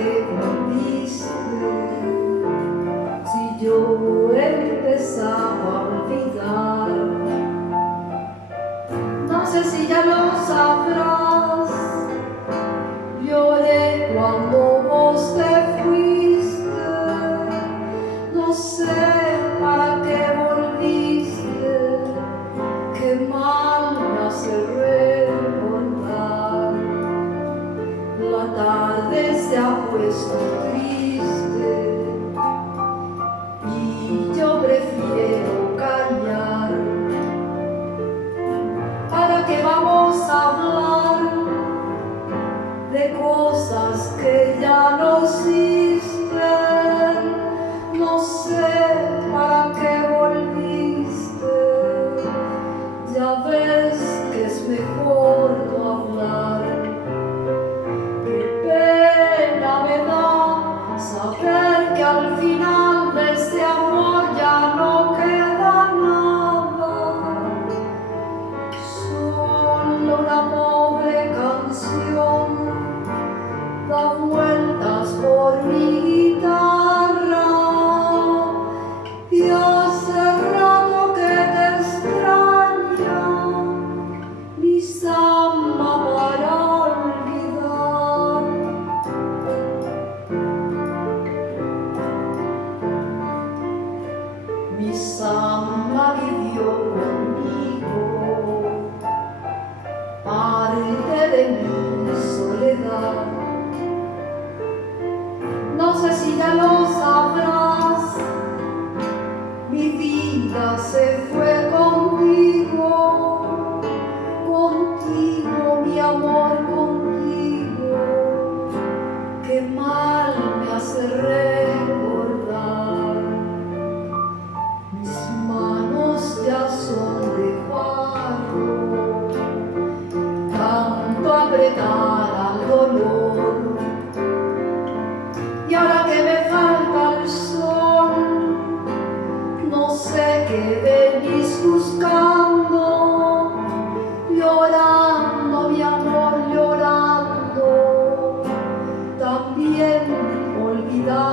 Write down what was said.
que volviste, si yo empezaba a olvidar. No sé si ya lo sabrás, lloré cuando vos te fuiste, no sé para qué volviste, qué mal me hace recordar. La tarde se ha puesto triste y yo prefiero callar. ¿Para qué vamos a hablar de cosas que ya no existen? No sé para qué volviste, ya ves que es mejor no hablar. Qué pena me da saber que al final de este amor ya no queda nada, solo una pobre canción da vueltas por mi guitarra, y hace rato que te extraña mi samba para olvidar. Mi samba vivió conmigo parte de mi soledad. No sé si ya lo sabrás, mi vida se fue contigo, contigo, mi amor, contigo. Qué mal me hace recordar. Mis manos ya son de barro, tanto apretar al dolor. Y ahora que me falta el sol, no sé qué venís buscando, llorando, mi amor, llorando, también olvidando.